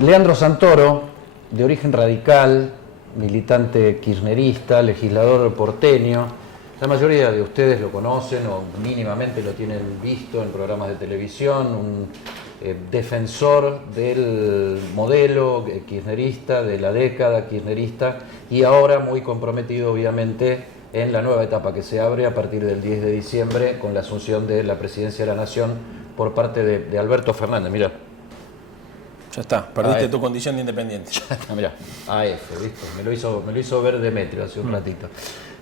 Leandro Santoro, de origen radical, militante kirchnerista, legislador porteño. La mayoría de ustedes lo conocen o mínimamente lo tienen visto en programas de televisión, un defensor del modelo kirchnerista, de la década kirchnerista, y ahora muy comprometido obviamente en la nueva etapa que se abre a partir del 10 de diciembre con la asunción de la presidencia de la Nación por parte de Alberto Fernández. Mira. Ya está, perdiste tu condición de independiente. Mirá, AF, ¿viste? Me lo hizo ver Demetrio hace un ratito.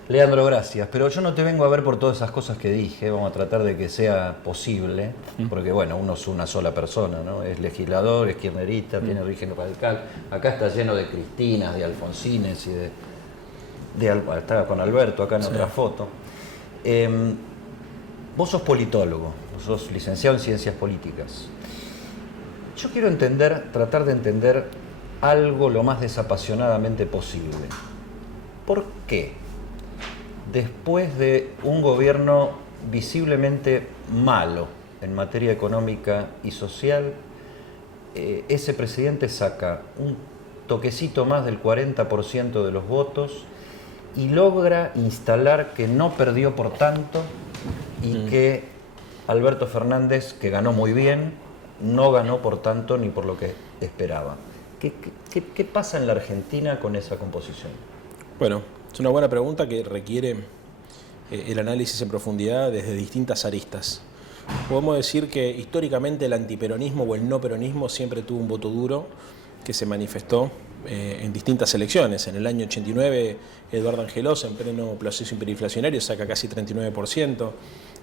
Leandro, gracias, pero yo no te vengo a ver por todas esas cosas que dije, vamos a tratar de que sea posible, porque bueno, uno es una sola persona, ¿no? Es legislador, es kirchnerista, tiene origen radical, acá está lleno de Cristinas, de Alfonsines y estaba con Alberto acá en otra foto. Vos sos politólogo, vos sos licenciado en Ciencias Políticas. Yo quiero tratar de entender algo lo más desapasionadamente posible. ¿Por qué, después de un gobierno visiblemente malo en materia económica y social, ese presidente saca un toquecito más del 40% de los votos y logra instalar que no perdió por tanto y que Alberto Fernández, que ganó muy bien, no ganó por tanto ni por lo que esperaba? ¿Qué pasa en la Argentina con esa composición? Bueno, es una buena pregunta que requiere el análisis en profundidad desde distintas aristas. Podemos decir que históricamente el antiperonismo o el no peronismo siempre tuvo un voto duro que se manifestó en distintas elecciones. En el año 89, Eduardo Angelós, en pleno proceso hiperinflacionario, saca casi 39%.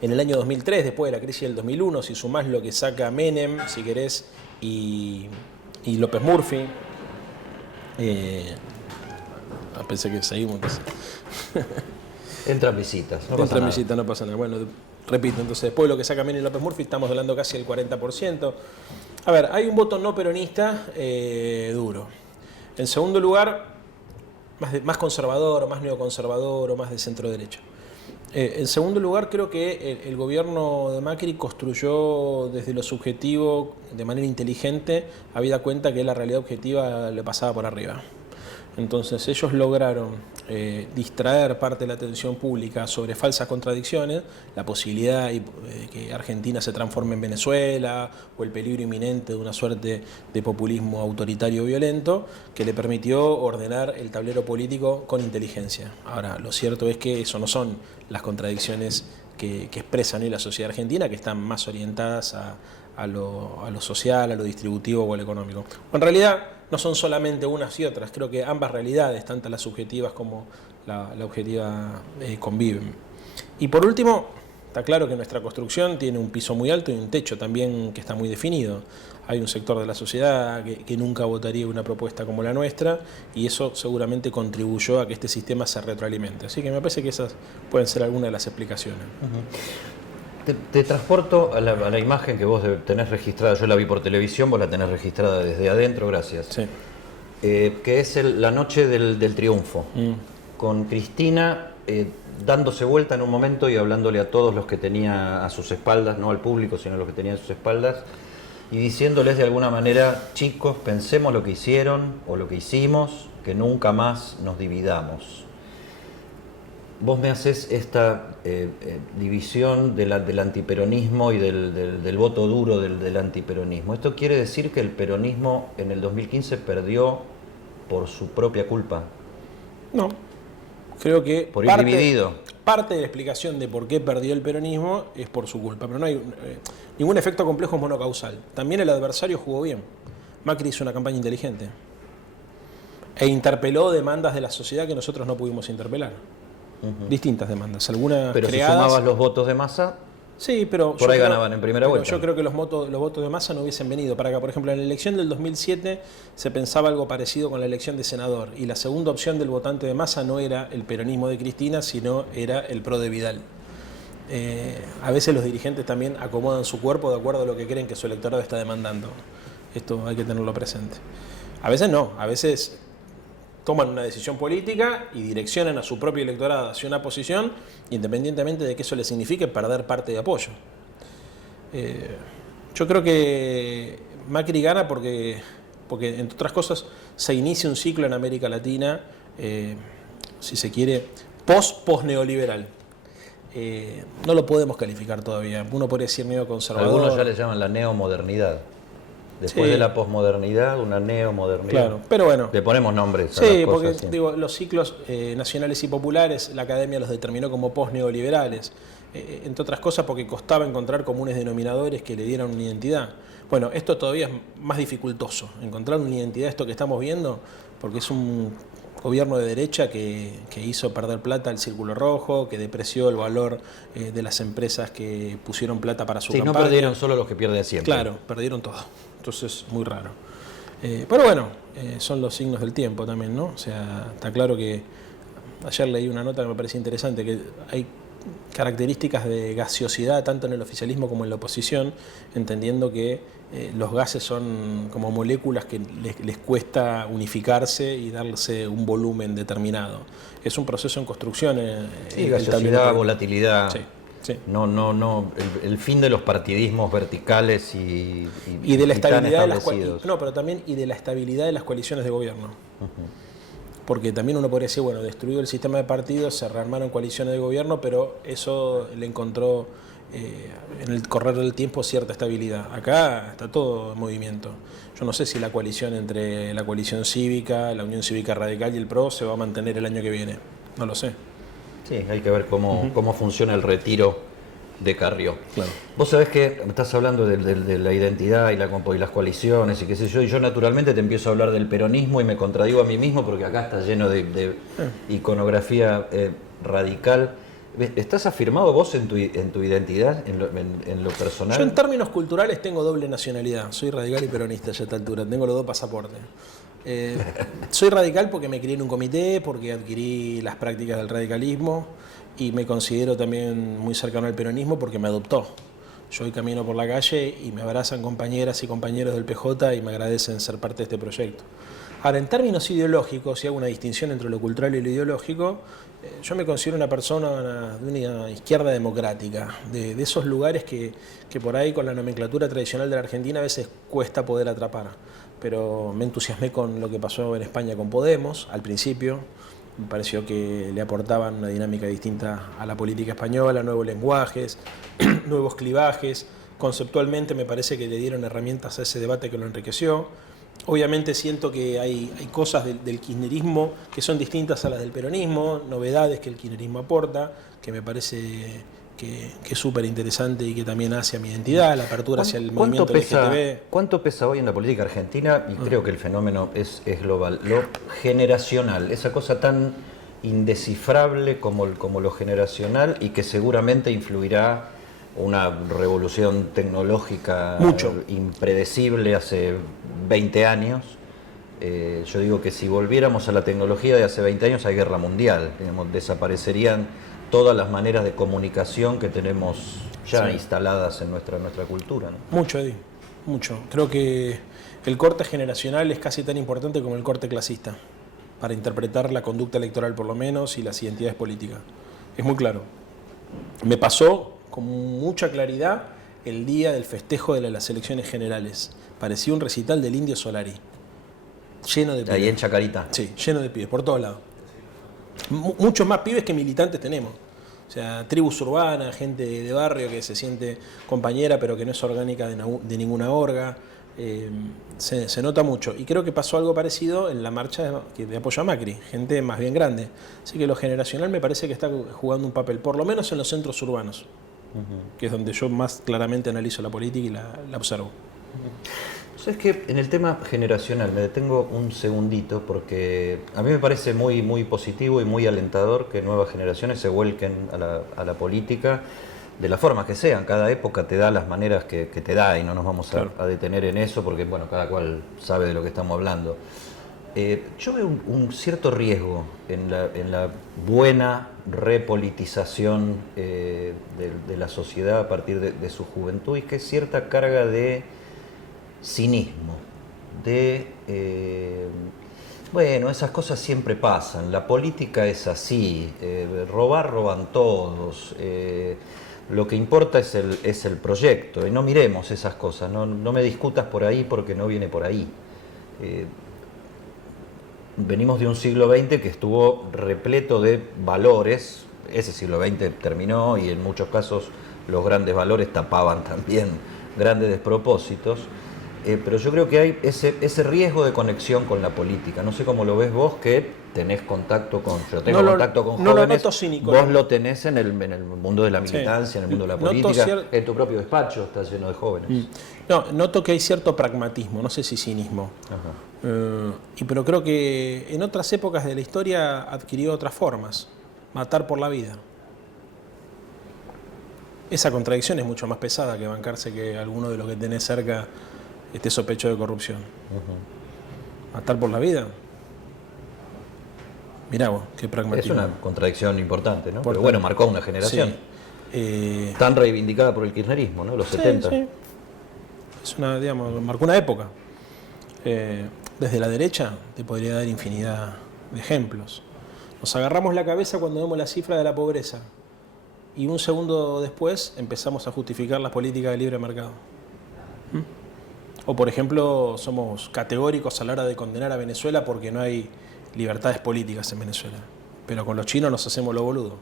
En el año 2003, después de la crisis del 2001, si sumás lo que saca Menem, si querés, y López Murphy, pensé que seguimos. Entran visitas, Entran visitas, no pasa nada. Bueno, repito, entonces después de lo que saca Menem y López Murphy, estamos hablando casi del 40%. A ver, hay un voto no peronista duro. En segundo lugar, más conservador, más neoconservador o más de centro derecha. En segundo lugar, creo que el gobierno de Macri construyó desde lo subjetivo, de manera inteligente, habida cuenta que la realidad objetiva le pasaba por arriba. Entonces ellos lograron distraer parte de la atención pública sobre falsas contradicciones, la posibilidad de que Argentina se transforme en Venezuela o el peligro inminente de una suerte de populismo autoritario violento, que le permitió ordenar el tablero político con inteligencia. Ahora, lo cierto es que eso no son las contradicciones que expresan hoy la sociedad argentina, que están más orientadas a lo social, a lo distributivo o a lo económico. En realidad no son solamente unas y otras, creo que ambas realidades, tanto las subjetivas como la objetiva, conviven. Y por último, está claro que nuestra construcción tiene un piso muy alto y un techo también que está muy definido. Hay un sector de la sociedad que nunca votaría una propuesta como la nuestra, y eso seguramente contribuyó a que este sistema se retroalimente. Así que me parece que esas pueden ser algunas de las explicaciones. Te transporto a la imagen que vos tenés registrada. Yo la vi por televisión, vos la tenés registrada desde adentro, gracias. Sí. Que es la noche del triunfo, con Cristina dándose vuelta en un momento y hablándole a todos los que tenía a sus espaldas, no al público, sino a los que tenía a sus espaldas, y diciéndoles de alguna manera: chicos, pensemos lo que hicieron o lo que hicimos, que nunca más nos dividamos. Vos me haces esta división del antiperonismo y del voto duro del antiperonismo. ¿Esto quiere decir que el peronismo en el 2015 perdió por su propia culpa? No, creo que por ir dividido. Parte de la explicación de por qué perdió el peronismo es por su culpa, pero no hay ningún efecto complejo monocausal. También el adversario jugó bien. Macri hizo una campaña inteligente e interpeló demandas de la sociedad que nosotros no pudimos interpelar. Distintas demandas, algunas pero creadas. Si sumabas los votos de Massa, sí, pero por ahí ganaban en primera vuelta. Yo creo que los votos de Massa no hubiesen venido para acá. Por ejemplo, en la elección del 2007 se pensaba algo parecido con la elección de senador, y la segunda opción del votante de Massa no era el peronismo de Cristina, sino era el PRO de Vidal. A veces los dirigentes también acomodan su cuerpo de acuerdo a lo que creen que su electorado está demandando. Esto hay que tenerlo presente. A veces no, a veces toman una decisión política y direccionan a su propio electorado hacia una posición, independientemente de que eso le signifique perder parte de apoyo. Yo creo que Macri gana porque porque entre otras cosas se inicia un ciclo en América Latina, si se quiere, post-neoliberal. No lo podemos calificar todavía. Uno podría decir neoconservador. Algunos ya le llaman la neomodernidad. Después Sí. de la posmodernidad, una neomodernidad. Claro, pero bueno. Le ponemos nombres a Sí, las porque cosas. Sí. digo, los ciclos nacionales y populares, la academia los determinó como post-neoliberales. Entre otras cosas porque costaba encontrar comunes denominadores que le dieran una identidad. Bueno, esto todavía es más dificultoso, encontrar una identidad, esto que estamos viendo, porque es un gobierno de derecha que hizo perder plata al Círculo Rojo, que depreció el valor de las empresas que pusieron plata para su Sí, campaña. no perdieron solo los que pierden siempre. Claro, perdieron todo. Entonces, muy raro. Pero bueno, son los signos del tiempo también, ¿no? O sea, está claro que ayer leí una nota que me parecía interesante, que hay características de gaseosidad tanto en el oficialismo como en la oposición, entendiendo que los gases son como moléculas que les cuesta unificarse y darse un volumen determinado. Es un proceso en construcción. Sí, gaseosidad, volatilidad. Sí, sí. No, el fin de los partidismos verticales y de la tan estabilidad de las establecidos. no, pero también y de la estabilidad de las coaliciones de gobierno. Porque también uno podría decir, bueno, destruido el sistema de partidos, se rearmaron coaliciones de gobierno, pero eso le encontró en el correr del tiempo cierta estabilidad. Acá está todo en movimiento. Yo no sé si la coalición entre la coalición cívica, la Unión Cívica Radical y el PRO se va a mantener el año que viene. No lo sé. Sí, hay que ver cómo funciona el retiro de Carrió. Claro. Vos sabés que estás hablando de la identidad y las coaliciones y qué sé yo, y yo naturalmente te empiezo a hablar del peronismo y me contradigo a mí mismo porque acá está lleno de iconografía radical. ¿Estás afirmado vos en tu identidad, en lo personal? Yo en términos culturales tengo doble nacionalidad. Soy radical y peronista ya a esta altura. Tengo los dos pasaportes. Soy radical porque me crié en un comité, porque adquirí las prácticas del radicalismo y me considero también muy cercano al peronismo porque me adoptó. Yo hoy camino por la calle y me abrazan compañeras y compañeros del PJ y me agradecen ser parte de este proyecto. Ahora, en términos ideológicos, si hago una distinción entre lo cultural y lo ideológico, yo me considero una persona de una izquierda democrática, de esos lugares que por ahí con la nomenclatura tradicional de la Argentina a veces cuesta poder atrapar. Pero me entusiasmé con lo que pasó en España con Podemos al principio. Me pareció que le aportaban una dinámica distinta a la política española, nuevos lenguajes, nuevos clivajes. Conceptualmente me parece que le dieron herramientas a ese debate que lo enriqueció. Obviamente siento que hay cosas del kirchnerismo que son distintas a las del peronismo, novedades que el kirchnerismo aporta, que me parece que es súper interesante y que también hace a mi identidad, la apertura hacia el movimiento LGTB. ¿Cuánto pesa hoy en la política argentina? Y creo que el fenómeno es global. Lo generacional, esa cosa tan indescifrable como lo generacional y que seguramente influirá una revolución tecnológica impredecible hace 20 años. Yo digo que si volviéramos a la tecnología de hace 20 años hay guerra mundial, digamos, desaparecerían todas las maneras de comunicación que tenemos ya instaladas en nuestra cultura, ¿no? Mucho, Eddie, mucho. Creo que el corte generacional es casi tan importante como el corte clasista, para interpretar la conducta electoral por lo menos y las identidades políticas. Es muy claro. Me pasó con mucha claridad el día del festejo de las elecciones generales. Parecía un recital del Indio Solari, lleno de pibes. Ahí en Chacarita. Sí, lleno de pibes, por todos lados. Muchos más pibes que militantes tenemos. O sea, tribus urbanas, gente de barrio que se siente compañera pero que no es orgánica de ninguna orga. Se nota mucho. Y creo que pasó algo parecido en la marcha de apoyo a Macri, gente más bien grande. Así que lo generacional me parece que está jugando un papel, por lo menos en los centros urbanos, que es donde yo más claramente analizo la política y la observo. Es que en el tema generacional me detengo un segundito porque a mí me parece muy, muy positivo y muy alentador que nuevas generaciones se vuelquen a la política de la forma que sean. Cada época te da las maneras que te da y no nos vamos a detener en eso porque bueno, cada cual sabe de lo que estamos hablando. Yo veo un cierto riesgo en la buena repolitización de la sociedad a partir de su juventud y que es cierta carga de cinismo, bueno, esas cosas siempre pasan, la política es así, roban todos, lo que importa es el proyecto y no miremos esas cosas, no me discutas por ahí porque no viene por ahí. venimos de un siglo XX que estuvo repleto de valores. Ese siglo XX terminó y en muchos casos los grandes valores tapaban también grandes despropósitos. Pero yo creo que hay ese riesgo de conexión con la política. No sé cómo lo ves vos, que tenés contacto con... Yo tengo contacto con jóvenes. No lo noto cínico. Vos lo tenés en el mundo de la militancia, en el mundo de la política. En tu propio despacho está lleno de jóvenes. No, noto que hay cierto pragmatismo, no sé si cinismo. Pero creo que en otras épocas de la historia adquirió otras formas. Matar por la vida. Esa contradicción es mucho más pesada que bancarse que alguno de los que tenés cerca esté sospechoso de corrupción. Matar por la vida. Mirá vos, qué pragmatismo. Es una contradicción importante, ¿no? Pero bueno, marcó una generación. Sí. Tan reivindicada por el kirchnerismo, ¿no? Los 70. Sí. Es una, digamos, marcó una época. Desde la derecha te podría dar infinidad de ejemplos. Nos agarramos la cabeza cuando vemos la cifra de la pobreza y un segundo después empezamos a justificar las políticas de libre mercado. O por ejemplo, somos categóricos a la hora de condenar a Venezuela porque no hay libertades políticas en Venezuela. Pero con los chinos nos hacemos lo boludo.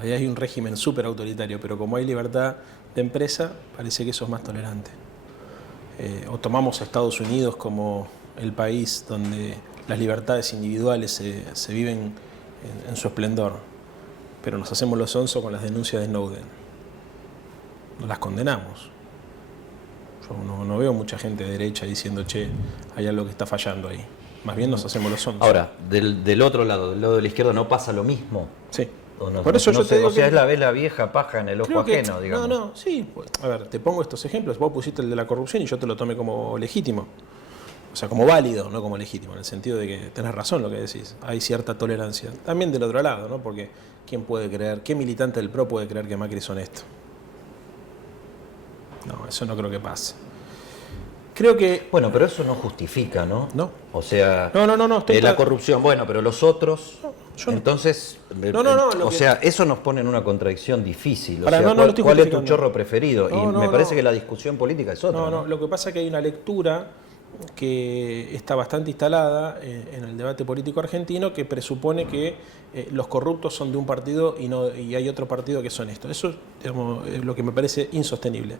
Ahí hay un régimen súper autoritario, pero como hay libertad de empresa, parece que eso es más tolerante. O tomamos a Estados Unidos como el país donde las libertades individuales se viven en su esplendor, pero nos hacemos los sonsos con las denuncias de Snowden. No las condenamos. Yo no veo mucha gente de derecha diciendo, che, hay algo que está fallando ahí. Más bien nos hacemos los sonsos. Ahora, del otro lado, del lado de la izquierda, ¿no pasa lo mismo? Sí. No, por eso yo te digo, o sea, es la vieja paja en el ojo ajeno, digamos. No, sí. A ver, te pongo estos ejemplos. Vos pusiste el de la corrupción y yo te lo tomé como legítimo. O sea, como válido, no como legítimo, en el sentido de que tenés razón lo que decís. Hay cierta tolerancia. También del otro lado, ¿no? Porque ¿quién puede creer, qué militante del PRO puede creer que Macri es honesto? No, eso no creo que pase. Creo que... Bueno, pero eso no justifica, ¿no? No. O sea, No. la corrupción, bueno, pero los otros... Entonces, o sea, eso nos pone en una contradicción difícil. O sea, ¿cuál es tu chorro preferido? Y me parece que la discusión política es otra. No, lo que pasa es que hay una lectura que está bastante instalada en el debate político argentino que presupone que los corruptos son de un partido y hay otro partido que son esto. Eso, digamos, es lo que me parece insostenible.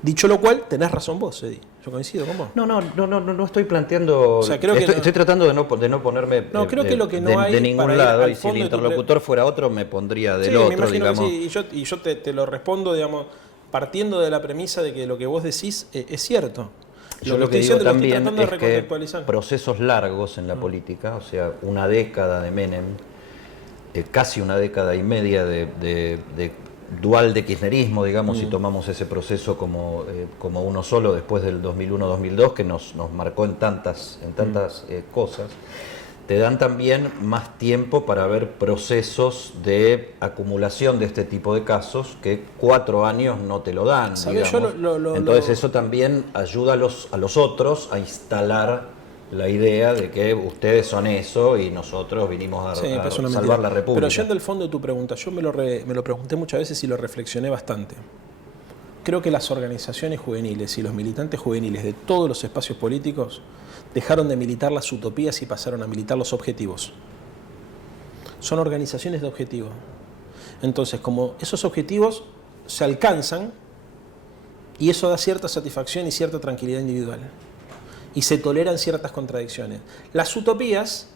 Dicho lo cual, tenés razón vos, Edi. Yo coincido con vos. No estoy planteando... O sea, creo estoy tratando de no ponerme creo que lo que no hay de ningún lado, y si el interlocutor fuera otro me pondría del otro, me imagino digamos. Que sí. Y yo te lo respondo, digamos, partiendo de la premisa de que lo que vos decís es cierto. Yo lo que digo también es que procesos largos en la política, o sea, una década de Menem, casi una década y media de dual de kirchnerismo, digamos, si tomamos ese proceso como uno solo después del 2001-2002, que nos marcó en tantas cosas, te dan también más tiempo para ver procesos de acumulación de este tipo de casos que 4 años no te lo dan, digamos. Entonces eso también ayuda a los otros a instalar la idea de que ustedes son eso y nosotros vinimos a salvar la República. Pero yendo al fondo de tu pregunta, yo me lo pregunté muchas veces y lo reflexioné bastante. Creo que las organizaciones juveniles y los militantes juveniles de todos los espacios políticos dejaron de militar las utopías y pasaron a militar los objetivos. Son organizaciones de objetivos. Entonces, como esos objetivos se alcanzan, y eso da cierta satisfacción y cierta tranquilidad individual. Y se toleran ciertas contradicciones. Las utopías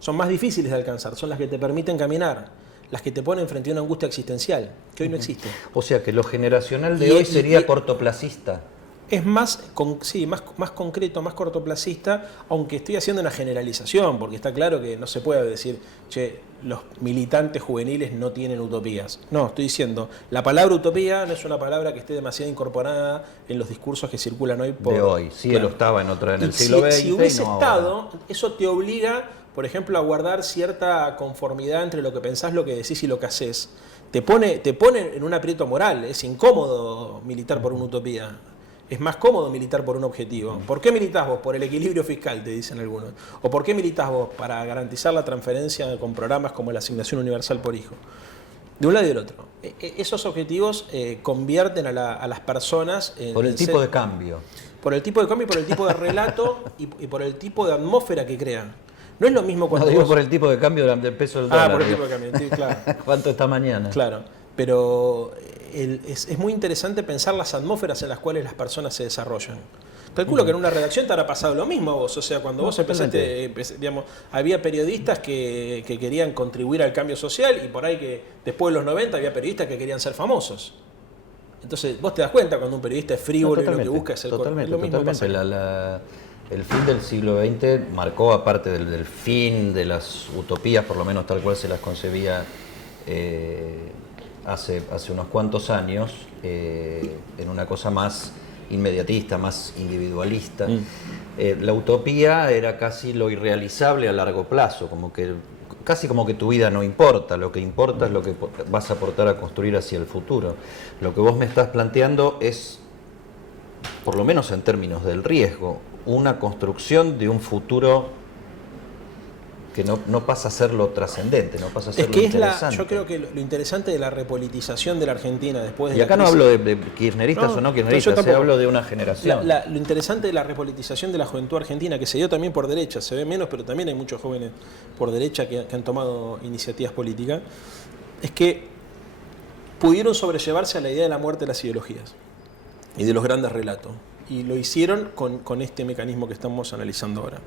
son más difíciles de alcanzar, son las que te permiten caminar, las que te ponen frente a una angustia existencial, que hoy no existe. O sea, que lo generacional de hoy sería cortoplacista. Es más concreto, más cortoplacista, aunque estoy haciendo una generalización, porque está claro que no se puede decir, che, los militantes juveniles no tienen utopías. No, estoy diciendo, la palabra utopía no es una palabra que esté demasiado incorporada en los discursos que circulan hoy. De hoy, sí, claro. Lo estaba en el siglo XX. Si hubiese estado, eso te obliga, por ejemplo, a guardar cierta conformidad entre lo que pensás, lo que decís y lo que haces. Te pone en un aprieto moral, es incómodo militar por una utopía. Es más cómodo militar por un objetivo. ¿Por qué militás vos? Por el equilibrio fiscal, te dicen algunos. ¿O por qué militás vos? Para garantizar la transferencia con programas como la asignación universal por hijo. De un lado y del otro. Esos objetivos convierten a las personas en... Por el tipo de cambio. por el tipo de cambio y por el tipo de relato y por el tipo de atmósfera que crean. No es lo mismo cuando No digo por el tipo de cambio del peso del dólar. por el tipo de cambio, sí, claro. ¿Cuánto está mañana? Claro, pero es muy interesante pensar las atmósferas en las cuales las personas se desarrollan. Calculo que en una redacción te habrá pasado lo mismo a vos, o sea, cuando vos empezaste, digamos, había periodistas que querían contribuir al cambio social y por ahí que después de los 90 había periodistas que querían ser famosos. Entonces vos te das cuenta cuando un periodista es frívolo y lo que busca es el totalmente, lo mismo totalmente. pasa. El fin del siglo XX marcó, aparte del fin de las utopías, por lo menos tal cual se las concebía hace unos cuantos años, en una cosa más inmediatista, más individualista. La utopía era casi lo irrealizable a largo plazo, casi como que tu vida no importa, lo que importa es lo que vas a aportar a construir hacia el futuro. Lo que vos me estás planteando es, por lo menos en términos del riesgo, una construcción de un futuro que no pasa a ser lo trascendente, no pasa a ser lo interesante. Yo creo que lo interesante de la repolitización de la Argentina después de y acá no hablo de kirchneristas o no kirchneristas, hablo de una generación. Lo interesante de la repolitización de la juventud argentina, que se dio también por derecha, se ve menos, pero también hay muchos jóvenes por derecha que han tomado iniciativas políticas, es que pudieron sobrellevarse a la idea de la muerte de las ideologías y de los grandes relatos. Y lo hicieron con este mecanismo que estamos analizando ahora.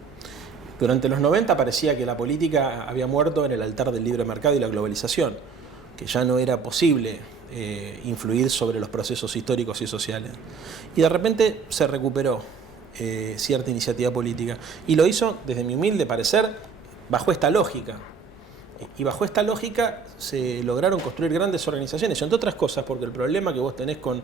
Durante los 90 parecía que la política había muerto en el altar del libre mercado y la globalización, que ya no era posible influir sobre los procesos históricos y sociales. Y de repente se recuperó cierta iniciativa política y lo hizo, desde mi humilde parecer, bajo esta lógica. Y bajo esta lógica se lograron construir grandes organizaciones, entre otras cosas, porque el problema que vos tenés con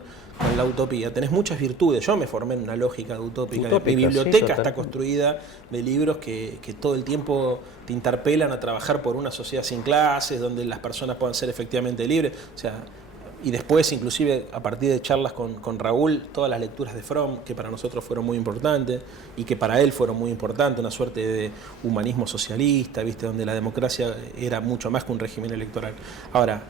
la utopía, tenés muchas virtudes. Yo me formé en una lógica utópica. Mi biblioteca está construida de libros que todo el tiempo te interpelan a trabajar por una sociedad sin clases, donde las personas puedan ser efectivamente libres. O sea, y después, inclusive, a partir de charlas con Raúl, todas las lecturas de Fromm, que para nosotros fueron muy importantes, y que para él fueron muy importantes, una suerte de humanismo socialista, ¿viste? Donde la democracia era mucho más que un régimen electoral. Ahora,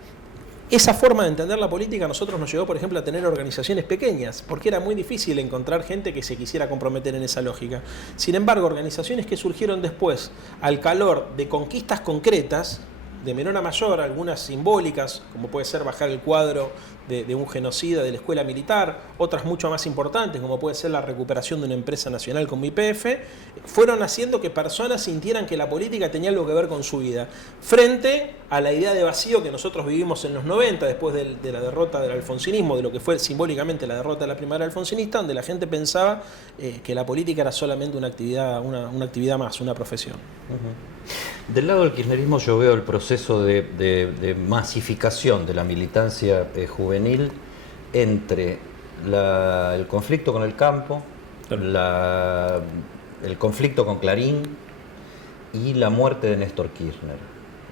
esa forma de entender la política a nosotros nos llevó, por ejemplo, a tener organizaciones pequeñas, porque era muy difícil encontrar gente que se quisiera comprometer en esa lógica. Sin embargo, organizaciones que surgieron después, al calor de conquistas concretas, de menor a mayor, algunas simbólicas, como puede ser bajar el cuadro de un genocida de la escuela militar, otras mucho más importantes, como puede ser la recuperación de una empresa nacional como YPF, fueron haciendo que personas sintieran que la política tenía algo que ver con su vida, frente a la idea de vacío que nosotros vivimos en los 90, después de la derrota del alfonsinismo, de lo que fue simbólicamente la derrota de la primavera alfonsinista, donde la gente pensaba que la política era solamente una actividad más, una profesión. Del lado del kirchnerismo yo veo el proceso de masificación de la militancia juvenil entre el conflicto con el campo, el conflicto con Clarín y la muerte de Néstor Kirchner.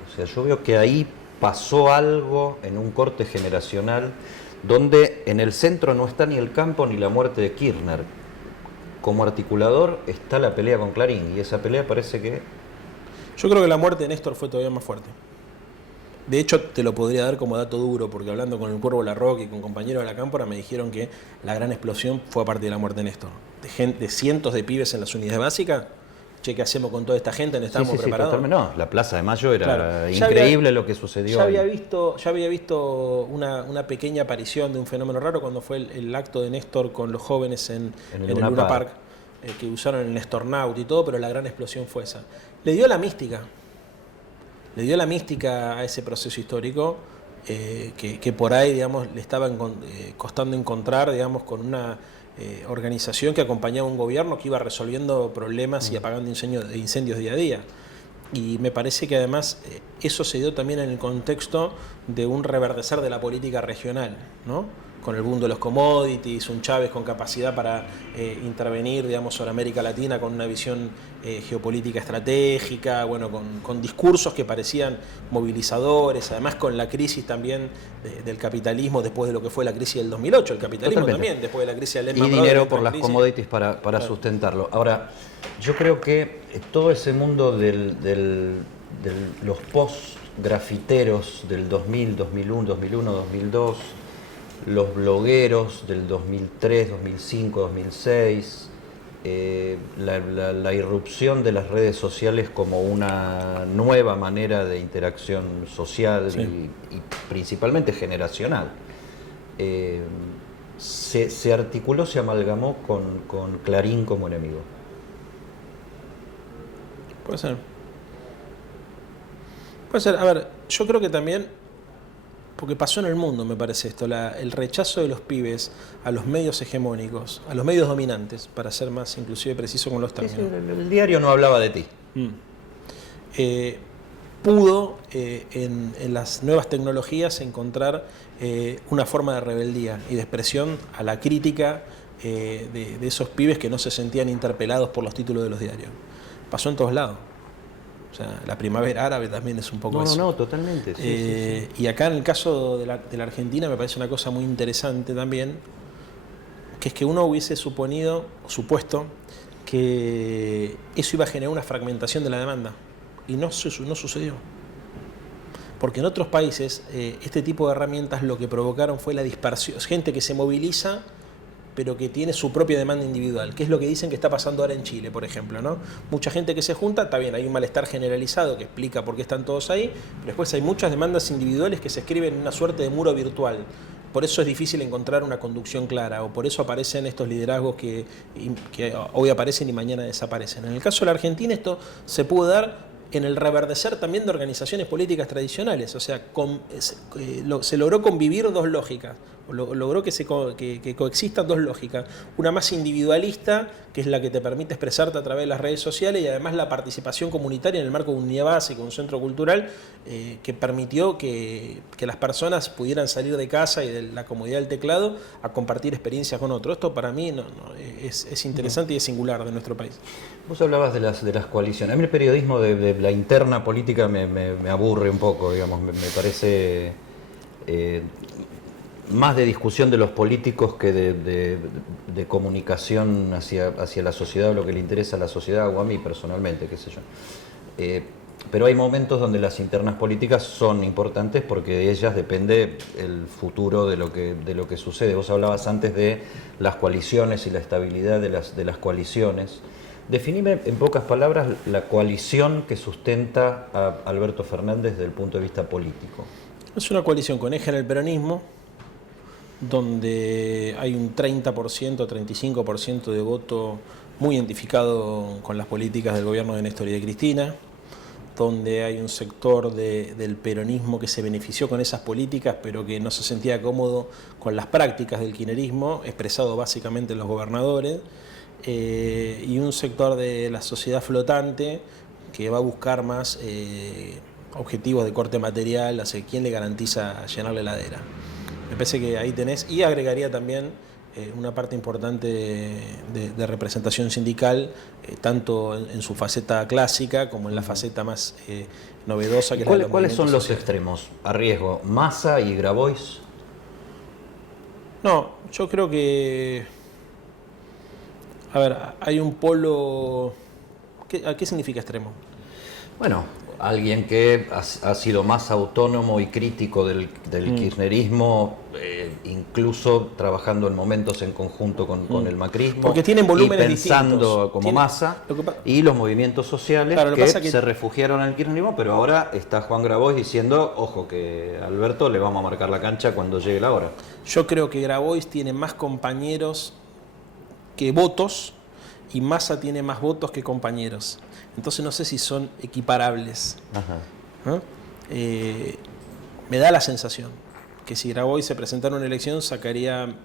O sea, yo veo que ahí pasó algo en un corte generacional donde en el centro no está ni el campo ni la muerte de Kirchner. Como articulador está la pelea con Clarín y esa pelea parece que... Yo creo que la muerte de Néstor fue todavía más fuerte. De hecho, te lo podría dar como dato duro, porque hablando con el Cuervo Larroque y con compañeros de la Cámpora me dijeron que la gran explosión fue a partir de la muerte de Néstor. De cientos de pibes en las unidades básicas. Che, ¿qué hacemos con toda esta gente? ¿No estábamos preparados? No, la Plaza de Mayo era increíble lo que sucedió. Ya había visto una pequeña aparición de un fenómeno raro cuando fue el acto de Néstor con los jóvenes en el Luna Park, que usaron el Nestornaut y todo, pero la gran explosión fue esa. Le dio la mística a ese proceso histórico que por ahí, digamos, le estaba costando encontrar, digamos, con una organización que acompañaba a un gobierno que iba resolviendo problemas y apagando incendios día a día. Y me parece que además eso se dio también en el contexto de un reverdecer de la política regional, ¿no? Con el boom de los commodities, un Chávez con capacidad para intervenir, digamos, sobre América Latina con una visión geopolítica estratégica, bueno, con discursos que parecían movilizadores, además con la crisis también del capitalismo después de lo que fue la crisis del 2008, el capitalismo Totalmente. También, después de la crisis del Lehman Brothers. Y dinero por las commodities para sustentarlo. Ahora, yo creo que todo ese mundo de los post-grafiteros del 2000, 2001, 2002, los blogueros del 2003, 2005, 2006, la irrupción de las redes sociales como una nueva manera de interacción social Sí. y principalmente generacional. Se articuló, se amalgamó con Clarín como enemigo. Puede ser. Puede ser. A ver, yo creo que también, porque pasó en el mundo, me parece esto, el rechazo de los pibes a los medios hegemónicos, a los medios dominantes, para ser más inclusive preciso con los Sí, sí, términos. el diario no hablaba de ti. Pudo en las nuevas tecnologías encontrar una forma de rebeldía y de expresión a la crítica de esos pibes que no se sentían interpelados por los títulos de los diarios. Pasó en todos lados. O sea, la primavera árabe también es un poco eso. No, totalmente. Sí. Y acá en el caso de la Argentina me parece una cosa muy interesante también, que es que uno hubiese supuesto que eso iba a generar una fragmentación de la demanda. Y no sucedió. Porque en otros países este tipo de herramientas lo que provocaron fue la dispersión. Gente que se moviliza pero que tiene su propia demanda individual, que es lo que dicen que está pasando ahora en Chile, por ejemplo, ¿no? Mucha gente que se junta, está bien, hay un malestar generalizado que explica por qué están todos ahí, pero después hay muchas demandas individuales que se escriben en una suerte de muro virtual. Por eso es difícil encontrar una conducción clara, o por eso aparecen estos liderazgos que hoy aparecen y mañana desaparecen. En el caso de la Argentina esto se pudo dar en el reverdecer también de organizaciones políticas tradicionales, o sea, se logró convivir dos lógicas, logró que coexistan dos lógicas, una más individualista, que es la que te permite expresarte a través de las redes sociales, y además la participación comunitaria en el marco de una unidad básica, un centro cultural, que permitió que las personas pudieran salir de casa y de la comodidad del teclado a compartir experiencias con otros. Esto para mí es interesante y es singular de nuestro país. Vos hablabas de las coaliciones. A mí el periodismo de la interna política me aburre un poco, digamos, me parece más de discusión de los políticos que de comunicación hacia la sociedad o lo que le interesa a la sociedad o a mí personalmente, qué sé yo. Pero hay momentos donde las internas políticas son importantes porque de ellas depende el futuro de lo que sucede. Vos hablabas antes de las coaliciones y la estabilidad de las coaliciones. Definime en pocas palabras la coalición que sustenta a Alberto Fernández desde el punto de vista político. Es una coalición con eje en el peronismo, donde hay un 30%, 35% de voto muy identificado con las políticas del gobierno de Néstor y de Cristina, donde hay un sector del peronismo que se benefició con esas políticas, pero que no se sentía cómodo con las prácticas del kirchnerismo, expresado básicamente en los gobernadores, y un sector de la sociedad flotante que va a buscar más objetivos de corte material, hacia quién le garantiza llenar la heladera. Me parece que ahí tenés, y agregaría también una parte importante de representación sindical, tanto en su faceta clásica como en la faceta más novedosa. Que ¿Cuáles son los extremos? A riesgo, Massa y Grabois. No, yo creo que, a ver, hay un polo. ¿Qué significa extremo? Bueno, alguien que ha sido más autónomo y crítico del kirchnerismo, incluso trabajando en momentos en conjunto con el macrismo. Porque tienen volúmenes pensando distintos. como Massa, y los movimientos sociales, claro, que se refugiaron en el kirchnerismo, pero ahora está Juan Grabois diciendo, ojo, que a Alberto le vamos a marcar la cancha cuando llegue la hora. Yo creo que Grabois tiene más compañeros que votos, y Massa tiene más votos que compañeros. Entonces no sé si son equiparables. Ajá. Me da la sensación que si Grabois se presentara en una elección sacaría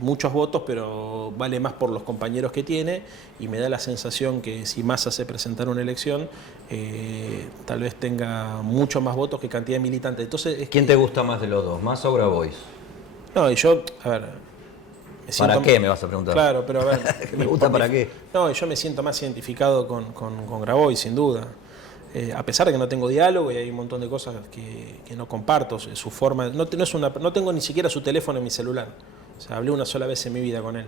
muchos votos, pero vale más por los compañeros que tiene, y me da la sensación que si Massa se presentara en una elección tal vez tenga muchos más votos que cantidad de militantes. Entonces, ¿quién te gusta más de los dos, Massa o Grabois? No, y yo, a ver... ¿Para qué me vas a preguntar? Claro, pero a ver... ¿Me gusta para qué? No, yo me siento más identificado con Grabois, sin duda. A pesar de que no tengo diálogo y hay un montón de cosas que no comparto, su forma... No tengo ni siquiera su teléfono en mi celular. O sea, hablé una sola vez en mi vida con él.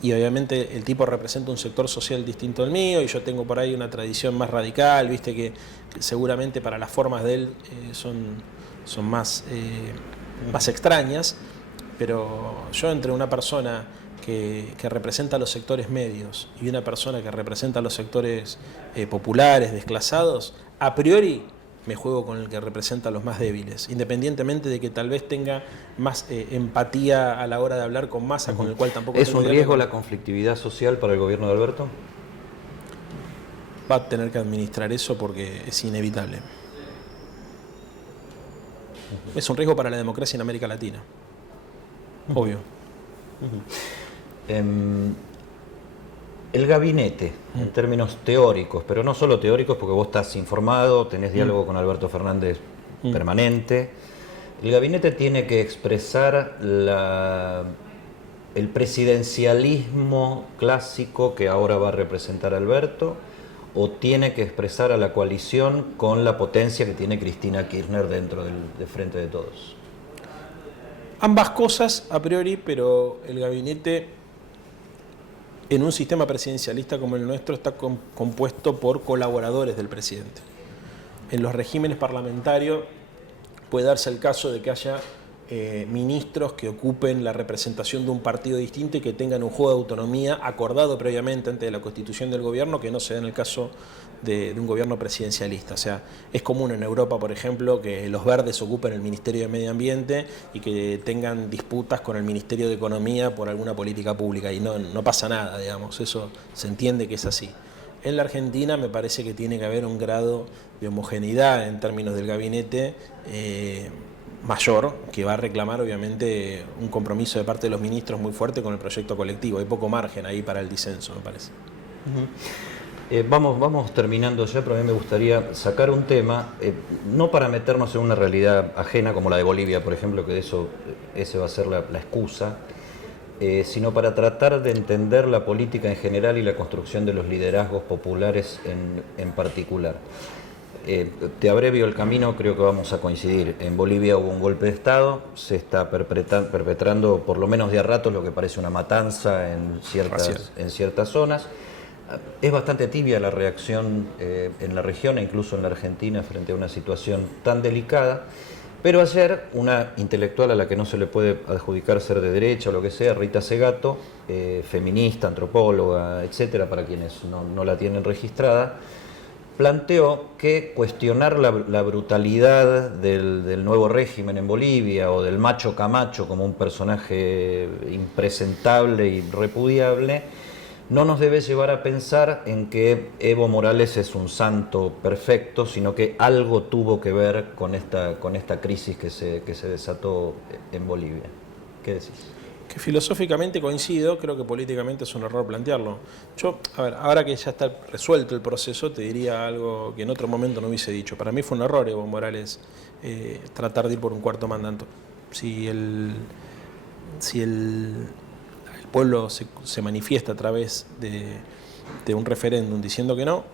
Y obviamente el tipo representa un sector social distinto al mío, y yo tengo por ahí una tradición más radical, viste, que seguramente para las formas de él son más más extrañas, pero yo entre una persona que representa a los sectores medios y una persona que representa a los sectores populares, desclasados, a priori me juego con el que representa a los más débiles, independientemente de que tal vez tenga más empatía a la hora de hablar con Massa, con el cual tampoco... ¿Es un riesgo la conflictividad social para el gobierno de Alberto? Va a tener que administrar eso porque es inevitable. Es un riesgo para la democracia en América Latina. Obvio. El gabinete, en términos teóricos, pero no solo teóricos, porque vos estás informado, tenés diálogo con Alberto Fernández permanente. El gabinete tiene que expresar el presidencialismo clásico que ahora va a representar Alberto, o tiene que expresar a la coalición con la potencia que tiene Cristina Kirchner dentro de Frente de Todos. Ambas cosas a priori, pero el gabinete en un sistema presidencialista como el nuestro está compuesto por colaboradores del presidente. En los regímenes parlamentarios puede darse el caso de que haya ministros que ocupen la representación de un partido distinto y que tengan un juego de autonomía acordado previamente antes de la constitución del gobierno, que no se da en el caso de un gobierno presidencialista. O sea, es común en Europa, por ejemplo, que los verdes ocupen el Ministerio de Medio Ambiente y que tengan disputas con el Ministerio de Economía por alguna política pública, y no pasa nada, digamos, eso se entiende que es así. En la Argentina me parece que tiene que haber un grado de homogeneidad en términos del gabinete mayor, que va a reclamar obviamente un compromiso de parte de los ministros muy fuerte con el proyecto colectivo. Hay poco margen ahí para el disenso, me parece. Vamos terminando ya, pero a mí me gustaría sacar un tema, no para meternos en una realidad ajena como la de Bolivia, por ejemplo, que ese va a ser la excusa, sino para tratar de entender la política en general y la construcción de los liderazgos populares en particular. Te abrevio el camino, creo que vamos a coincidir. En Bolivia hubo un golpe de Estado, se está perpetrando por lo menos de a ratos lo que parece una matanza en ciertas zonas. Es bastante tibia la reacción en la región e incluso en la Argentina frente a una situación tan delicada. Pero ayer una intelectual a la que no se le puede adjudicar ser de derecha o lo que sea, Rita Segato, feminista, antropóloga, etcétera, para quienes no la tienen registrada, planteó que cuestionar la brutalidad del nuevo régimen en Bolivia o del macho Camacho como un personaje impresentable y repudiable no nos debe llevar a pensar en que Evo Morales es un santo perfecto, sino que algo tuvo que ver con esta crisis que se desató en Bolivia. ¿Qué decís? Que filosóficamente coincido, creo que políticamente es un error plantearlo. Yo, a ver, ahora que ya está resuelto el proceso, te diría algo que en otro momento no hubiese dicho. Para mí fue un error Evo Morales tratar de ir por un cuarto mandato. Si el pueblo se manifiesta a través de un referéndum diciendo que no,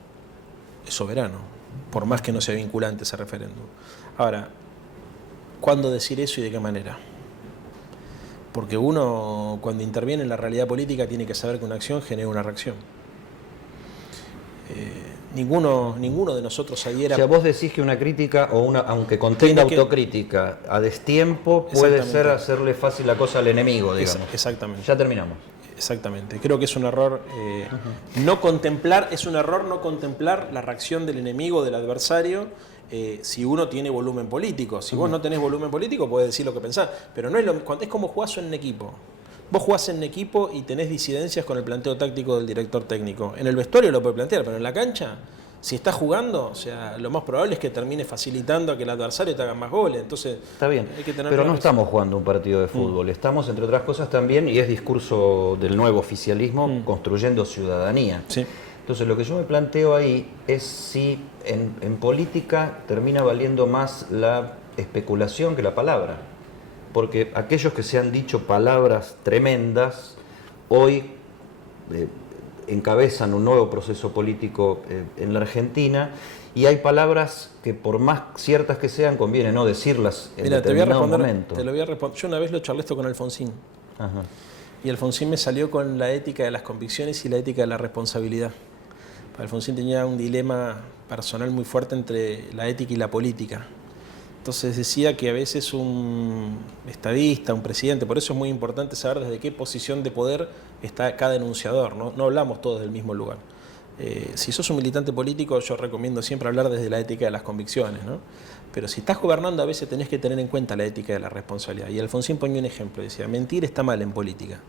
es soberano, por más que no sea vinculante ese referéndum. Ahora, ¿cuándo decir eso y de qué manera? Porque uno, cuando interviene en la realidad política, tiene que saber que una acción genera una reacción. Ninguno de nosotros ayer... O sea, vos decís que una crítica, aunque contenga autocrítica, a destiempo puede ser hacerle fácil la cosa al enemigo, digamos. Exactamente. Ya terminamos. Exactamente. Creo que es un error no contemplar la reacción del enemigo, del adversario, si uno tiene volumen político. Si vos no tenés volumen político, podés decir lo que pensás, pero no es es como jugás en un equipo. Vos jugás en equipo y tenés disidencias con el planteo táctico del director técnico. En el vestuario lo puede plantear, pero en la cancha, si estás jugando, o sea, lo más probable es que termine facilitando a que el adversario te haga más goles. Entonces, está bien, hay que tener pero no estamos jugando un partido de fútbol. Estamos, entre otras cosas, también, y es discurso del nuevo oficialismo, construyendo ciudadanía. Sí. Entonces, lo que yo me planteo ahí es si en política termina valiendo más la especulación que la palabra. Porque aquellos que se han dicho palabras tremendas, hoy encabezan un nuevo proceso político en la Argentina, y hay palabras que por más ciertas que sean, conviene no decirlas en determinado momento. Te lo voy a responder. Yo una vez lo charlé esto con Alfonsín. Ajá. Y Alfonsín me salió con la ética de las convicciones y la ética de la responsabilidad. Alfonsín tenía un dilema personal muy fuerte entre la ética y la política. Entonces decía que a veces un estadista, un presidente, por eso es muy importante saber desde qué posición de poder está cada enunciador, ¿no? No hablamos todos del mismo lugar. Si sos un militante político, yo recomiendo siempre hablar desde la ética de las convicciones, ¿no? Pero si estás gobernando, a veces tenés que tener en cuenta la ética de la responsabilidad. Y Alfonsín ponía un ejemplo, decía, mentir está mal en política,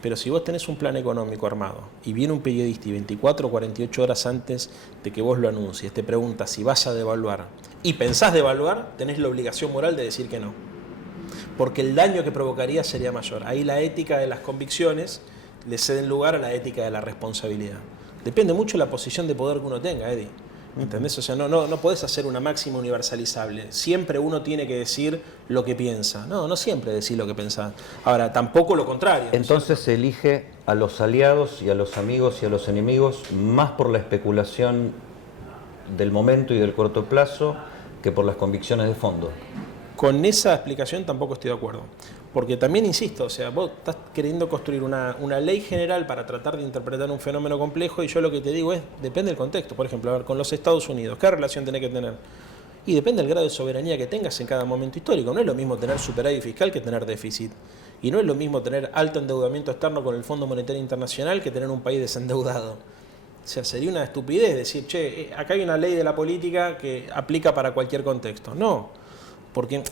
pero si vos tenés un plan económico armado y viene un periodista y 24 o 48 horas antes de que vos lo anuncies te pregunta si vas a devaluar y pensás devaluar, tenés la obligación moral de decir que no, porque el daño que provocaría sería mayor. Ahí la ética de las convicciones le cede lugar a la ética de la responsabilidad. Depende mucho de la posición de poder que uno tenga, Eddie. ¿Entendés? O sea, no podés hacer una máxima universalizable. Siempre uno tiene que decir lo que piensa. No siempre decir lo que pensás. Ahora, tampoco lo contrario. Entonces se elige a los aliados y a los amigos y a los enemigos más por la especulación del momento y del corto plazo que por las convicciones de fondo. Con esa explicación tampoco estoy de acuerdo. Porque también insisto, o sea, vos estás queriendo construir una ley general para tratar de interpretar un fenómeno complejo y yo lo que te digo es, depende del contexto. Por ejemplo, a ver, con los Estados Unidos, ¿qué relación tenés que tener? Y depende del grado de soberanía que tengas en cada momento histórico. No es lo mismo tener superávit fiscal que tener déficit. Y no es lo mismo tener alto endeudamiento externo con el Fondo Monetario Internacional que tener un país desendeudado. O sea, sería una estupidez decir, che, acá hay una ley de la política que aplica para cualquier contexto. No. Porque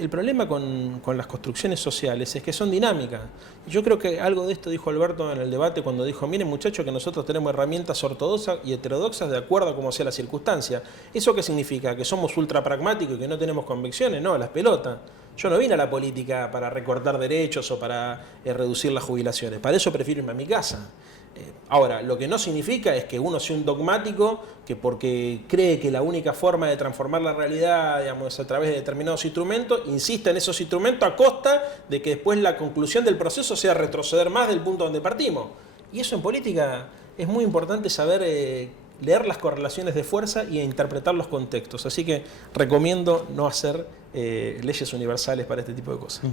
el problema con las construcciones sociales es que son dinámicas. Yo creo que algo de esto dijo Alberto en el debate cuando dijo, miren muchachos que nosotros tenemos herramientas ortodoxas y heterodoxas de acuerdo a cómo sea la circunstancia. ¿Eso qué significa? ¿Que somos ultra pragmáticos y que no tenemos convicciones? No, las pelotas. Yo no vine a la política para recortar derechos o para reducir las jubilaciones. Para eso prefiero irme a mi casa. Ahora, lo que no significa es que uno sea un dogmático que porque cree que la única forma de transformar la realidad, digamos, es a través de determinados instrumentos, insista en esos instrumentos a costa de que después la conclusión del proceso sea retroceder más del punto donde partimos. Y eso en política es muy importante saber leer las correlaciones de fuerza y interpretar los contextos. Así que recomiendo no hacer leyes universales para este tipo de cosas.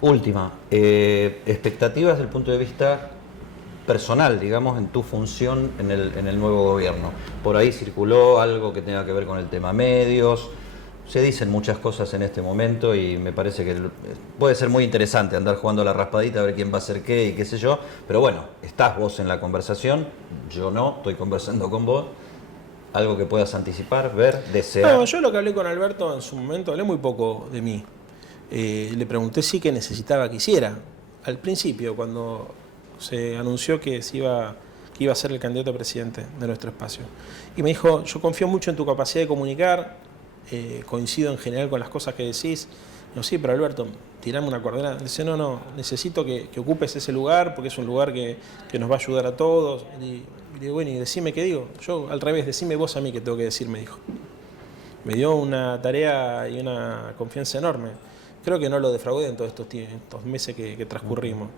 Última, expectativas desde el punto de vista personal, digamos, en tu función en el nuevo gobierno. Por ahí circuló algo que tenga que ver con el tema medios. Se dicen muchas cosas en este momento y me parece que puede ser muy interesante andar jugando a la raspadita a ver quién va a hacer qué y qué sé yo. Pero bueno, estás vos en la conversación, yo no, estoy conversando con vos. Algo que puedas anticipar, ver, desear. No, yo lo que hablé con Alberto en su momento, hablé muy poco de mí. Le pregunté si que necesitaba que hiciera. Al principio, cuando se anunció que iba a ser el candidato a presidente de nuestro espacio. Y me dijo, yo confío mucho en tu capacidad de comunicar, coincido en general con las cosas que decís. No, sí, pero Alberto, tirame una coordenada. Dice, no, necesito que ocupes ese lugar porque es un lugar que nos va a ayudar a todos. Y digo, bueno, y decime qué digo. Yo al revés, decime vos a mí qué tengo que decir, me dijo. Me dio una tarea y una confianza enorme. Creo que no lo defraudé en todos estos meses que transcurrimos.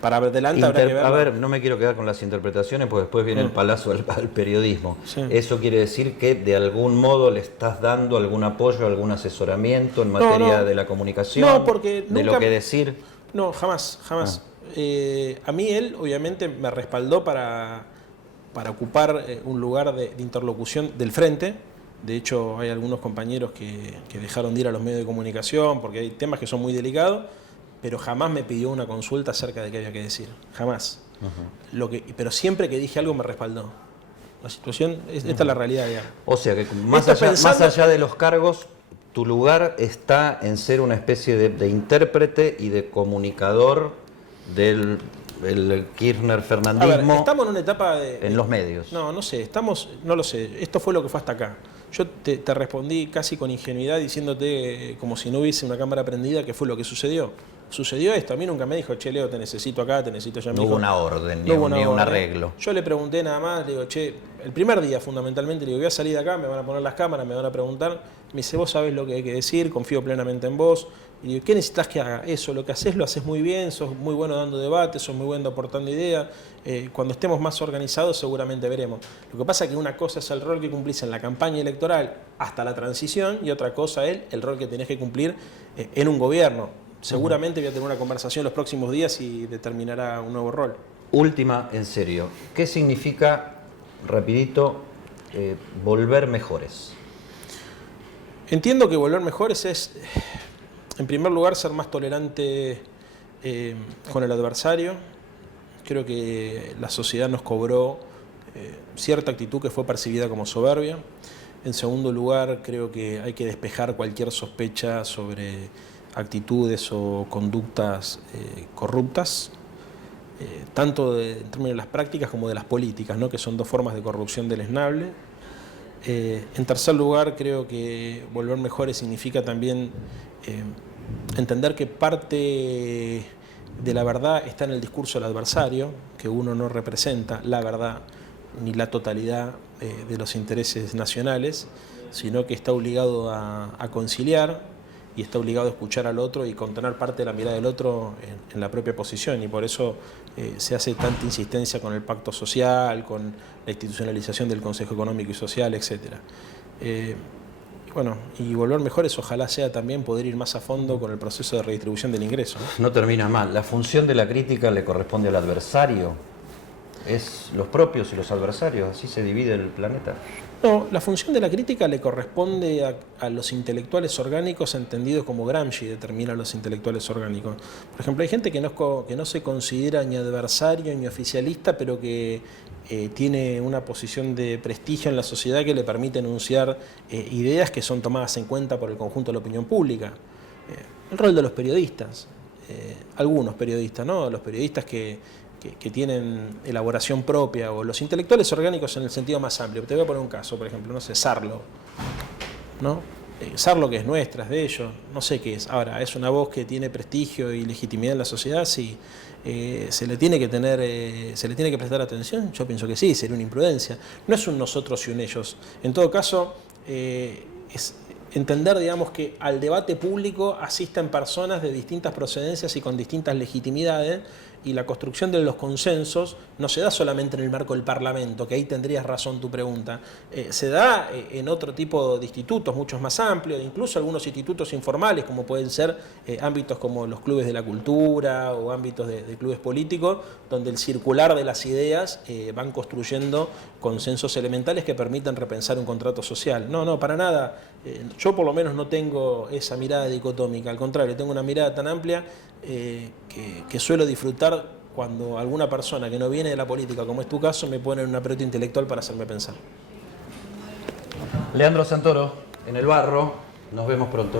Para adelante habrá que ver. A ver, no me quiero quedar con las interpretaciones porque después viene el palazo al periodismo. Sí. ¿Eso quiere decir que de algún modo le estás dando algún apoyo, algún asesoramiento en materia de la comunicación? No, porque de lo que decir. No, jamás. A mí él obviamente me respaldó para ocupar un lugar de interlocución del frente. De hecho, hay algunos compañeros que dejaron de ir a los medios de comunicación porque hay temas que son muy delicados, pero jamás me pidió una consulta acerca de qué había que decir. Jamás. Pero siempre que dije algo me respaldó. La situación, esta es la realidad. Ya. O sea que más allá de los cargos, tu lugar está en ser una especie de intérprete y de comunicador del Kirchner-Fernandismo. A ver, estamos en una etapa en los medios. No sé, no lo sé. Esto fue lo que fue hasta acá. Yo te respondí casi con ingenuidad diciéndote como si no hubiese una cámara prendida que fue lo que sucedió. Sucedió esto, a mí nunca me dijo, che, Leo, te necesito acá, te necesito allá. No hubo una orden, ni un arreglo. Yo le pregunté nada más, le digo, che, el primer día fundamentalmente, le digo, voy a salir de acá, me van a poner las cámaras, me van a preguntar. Me dice, vos sabés lo que hay que decir, confío plenamente en vos. Y digo, ¿qué necesitas que haga? Eso, lo que haces lo haces muy bien, sos muy bueno dando debates, sos muy bueno aportando ideas. Cuando estemos más organizados seguramente veremos. Lo que pasa es que una cosa es el rol que cumplís en la campaña electoral hasta la transición y otra cosa es el rol que tenés que cumplir en un gobierno. Seguramente voy a tener una conversación los próximos días y determinará un nuevo rol. Última, en serio. ¿Qué significa, rapidito, volver mejores? Entiendo que volver mejores es, en primer lugar, ser más tolerante con el adversario. Creo que la sociedad nos cobró cierta actitud que fue percibida como soberbia. En segundo lugar, creo que hay que despejar cualquier sospecha sobre actitudes o conductas corruptas, tanto en términos de las prácticas como de las políticas, ¿no? Que son dos formas de corrupción deleznable. En tercer lugar, creo que volver mejores significa también entender que parte de la verdad está en el discurso del adversario, que uno no representa la verdad ni la totalidad de los intereses nacionales, sino que está obligado a conciliar y está obligado a escuchar al otro y contener parte de la mirada del otro en la propia posición, y por eso se hace tanta insistencia con el pacto social, con la institucionalización del Consejo Económico y Social, etc. Bueno, y volver mejores ojalá sea también poder ir más a fondo con el proceso de redistribución del ingreso, ¿no? No termina mal. ¿La función de la crítica le corresponde al adversario? ¿Es los propios y los adversarios? ¿Así se divide el planeta? No, la función de la crítica le corresponde a los intelectuales orgánicos, entendidos como Gramsci determina a los intelectuales orgánicos. Por ejemplo, hay gente que no se considera ni adversario ni oficialista, pero que tiene una posición de prestigio en la sociedad que le permite enunciar ideas que son tomadas en cuenta por el conjunto de la opinión pública. El rol de los periodistas, algunos periodistas, ¿no? Los periodistas que tienen elaboración propia, o los intelectuales orgánicos en el sentido más amplio. Te voy a poner un caso, por ejemplo, no sé, Sarlo, ¿no? Sarlo, que es nuestra, es de ellos, no sé qué es. Ahora, ¿es una voz que tiene prestigio y legitimidad en la sociedad? Sí. ¿Se le tiene que prestar atención? Yo pienso que sí, sería una imprudencia. No es un nosotros y un ellos. En todo caso, es entender, digamos, que al debate público asisten personas de distintas procedencias y con distintas legitimidades, y la construcción de los consensos no se da solamente en el marco del Parlamento, que ahí tendrías razón tu pregunta, se da en otro tipo de institutos mucho más amplios, incluso algunos institutos informales, como pueden ser ámbitos como los clubes de la cultura o ámbitos de clubes políticos, donde el circular de las ideas van construyendo consensos elementales que permiten repensar un contrato social. No, para nada. Yo por lo menos no tengo esa mirada dicotómica, al contrario, tengo una mirada tan amplia que suelo disfrutar cuando alguna persona que no viene de la política, como es tu caso, me pone en un aprieto intelectual para hacerme pensar. Leandro Santoro, en el barro, nos vemos pronto.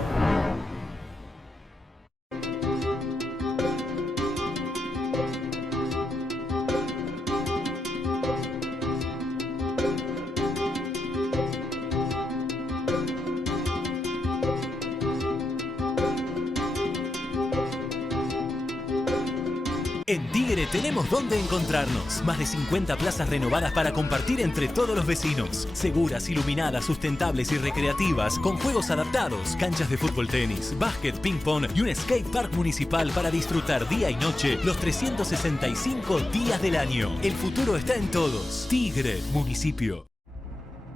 En Tigre tenemos dónde encontrarnos. Más de 50 plazas renovadas para compartir entre todos los vecinos. Seguras, iluminadas, sustentables y recreativas, con juegos adaptados, canchas de fútbol, tenis, básquet, ping-pong y un skate park municipal para disfrutar día y noche los 365 días del año. El futuro está en todos. Tigre, municipio.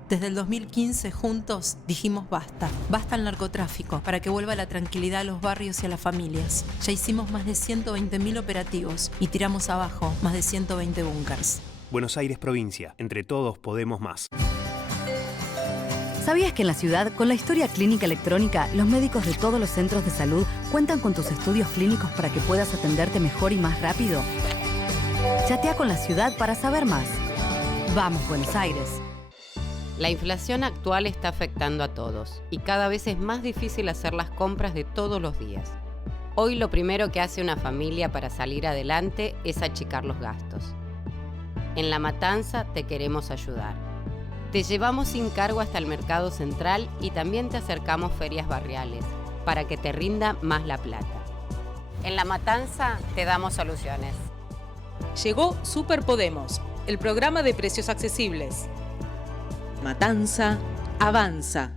Desde el 2015, juntos, dijimos basta. Basta al narcotráfico, para que vuelva la tranquilidad a los barrios y a las familias. Ya hicimos más de 120.000 operativos y tiramos abajo más de 120 búnkers. Buenos Aires, provincia. Entre todos podemos más. ¿Sabías que en la ciudad, con la historia clínica electrónica, los médicos de todos los centros de salud cuentan con tus estudios clínicos para que puedas atenderte mejor y más rápido? Chatea con la ciudad para saber más. Vamos, Buenos Aires. La inflación actual está afectando a todos y cada vez es más difícil hacer las compras de todos los días. Hoy lo primero que hace una familia para salir adelante es achicar los gastos. En La Matanza te queremos ayudar. Te llevamos sin cargo hasta el mercado central y también te acercamos ferias barriales para que te rinda más la plata. En La Matanza te damos soluciones. Llegó Super Podemos, el programa de precios accesibles. Matanza avanza.